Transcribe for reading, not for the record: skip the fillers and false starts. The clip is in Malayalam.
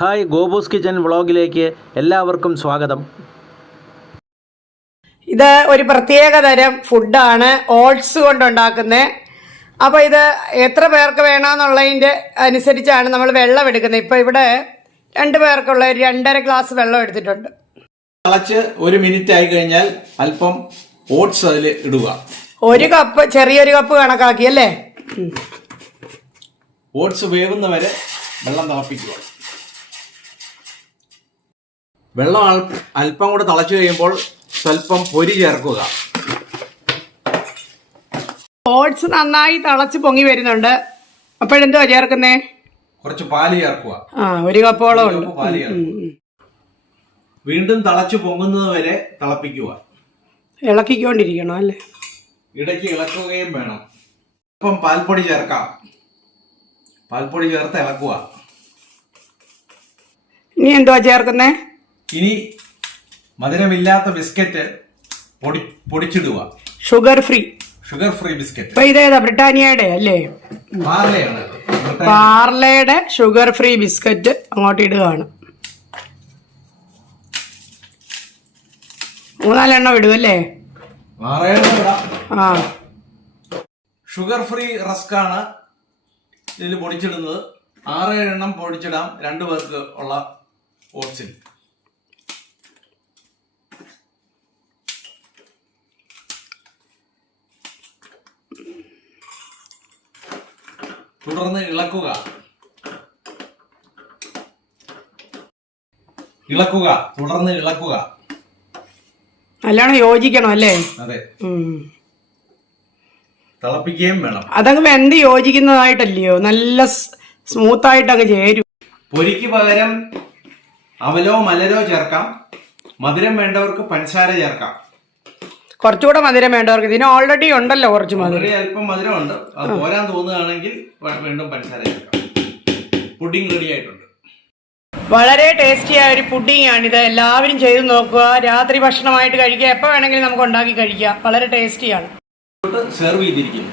ഹായ്, ഗോബൂസ് കിച്ചൻ വ്ളോഗിലേക്ക് എല്ലാവർക്കും സ്വാഗതം. ഇത് ഒരു പ്രത്യേക തരം ഫുഡാണ്, ഓട്സ് കൊണ്ടുണ്ടാക്കുന്നത്. അപ്പോൾ ഇത് എത്ര പേർക്ക് വേണമെന്നുള്ളതിൻ്റെ അനുസരിച്ചാണ് നമ്മൾ വെള്ളം എടുക്കുന്നത്. ഇപ്പോൾ ഇവിടെ 2 പേർക്കുള്ള 2.5 ഗ്ലാസ് വെള്ളം എടുത്തിട്ടുണ്ട്. തിളച്ച് 1 മിനിറ്റ് ആയി കഴിഞ്ഞാൽ അല്പം ഓട്സ് അതിൽ ഇടുക. 1 കപ്പ്, ചെറിയൊരു കപ്പ് കണക്കാക്കി അല്ലേ. ഓട്സ് വേവുന്നവരെ വെള്ളം തിളപ്പിക്കുക. വെള്ളം അല്പം കൂടെ തിളച്ചു കഴിയുമ്പോൾ സ്വല്പം പൊരി ചേർക്കുക. ഓട്സ് നന്നായി തിളച്ച് പൊങ്ങി വരുന്നുണ്ട്. അപ്പോഴെന്തോ ചേർക്കുന്നേ? കുറച്ച് പാല് ചേർക്കുക. 1 കപ്പോളം ഉണ്ട്. പാല് ചേർക്കുക. വീണ്ടും തിളച്ചു പൊങ്ങുന്നത് വരെ തിളപ്പിക്കുക. ഇളക്കിക്കൊണ്ടിരിക്കണം അല്ലേ. ഇടയ്ക്ക് ഇളക്കുകയും വേണം. ഇപ്പം പാൽപ്പൊടി ചേർക്കാം. പാൽപ്പൊടി ചേർത്ത് ഇളക്കുക. ഇനി എന്തുവാ ചേർക്കുന്നേ? ഇനി മധുരമില്ലാത്ത ബിസ്ക്കറ്റ് പൊടിച്ചിടുക. Sugar free biscuit. ഇപ്പൊ ഇതേതാ? ബ്രിട്ടാനിയയുടെ അല്ലേ? പാർലയുടെ ഷുഗർ ഫ്രീ ബിസ്ക്കറ്റ് അങ്ങോട്ട് ഇടുകയാണ്. 3-4 എണ്ണം ഇടും അല്ലേ? 6 എണ്ണം ഇടാം. ഷുഗർ ഫ്രീ റസ്ക് ആണ് ഇതിൽ പൊടിച്ചിടുന്നത്. 6-7 എണ്ണം പൊടിച്ചിടാം 2 പേർക്ക് ഉള്ള ഓട്സിൽ. തുടർന്ന് ഇളക്കുക. തുടർന്ന് ഇളക്കുക. നല്ലോണം യോജിക്കണം അല്ലേ? അതെ. തിളപ്പിക്കുകയും വേണം. അതങ്ങ് വെന്ത് യോജിക്കുന്നതായിട്ടല്ലയോ, നല്ല സ്മൂത്തായിട്ട് അങ്ങ് ചേരും. പൊരിക്ക് പകരം അവലോ മലരോ ചേർക്കാം. മധുരം വേണ്ടവർക്ക് പഞ്ചസാര ചേർക്കാം. കുറച്ചുകൂടെ മധുരം വേണ്ടവർക്ക്. ഇതിന് ഓൾറെഡി ഉണ്ടല്ലോ കുറച്ച് മധുരം. അല്പം മധുരമുണ്ട്. അത് പോരാൻ തോന്നുകയാണെങ്കിൽ വീണ്ടും പഞ്ചസാര ചേർക്കാം. പുഡിംഗ് റെഡി ആയിട്ടുണ്ട്. വളരെ ടേസ്റ്റിയായ ഒരു പുഡിംഗ് ആണിത്. എല്ലാവരും ചെയ്ത് നോക്കുക. രാത്രി ഭക്ഷണമായിട്ട് കഴിക്കുക. എപ്പോൾ വേണമെങ്കിലും നമുക്ക് ഉണ്ടാക്കി കഴിക്കാം. വളരെ ടേസ്റ്റിയാണ്. സെർവ് ചെയ്തിരിക്കുന്നു.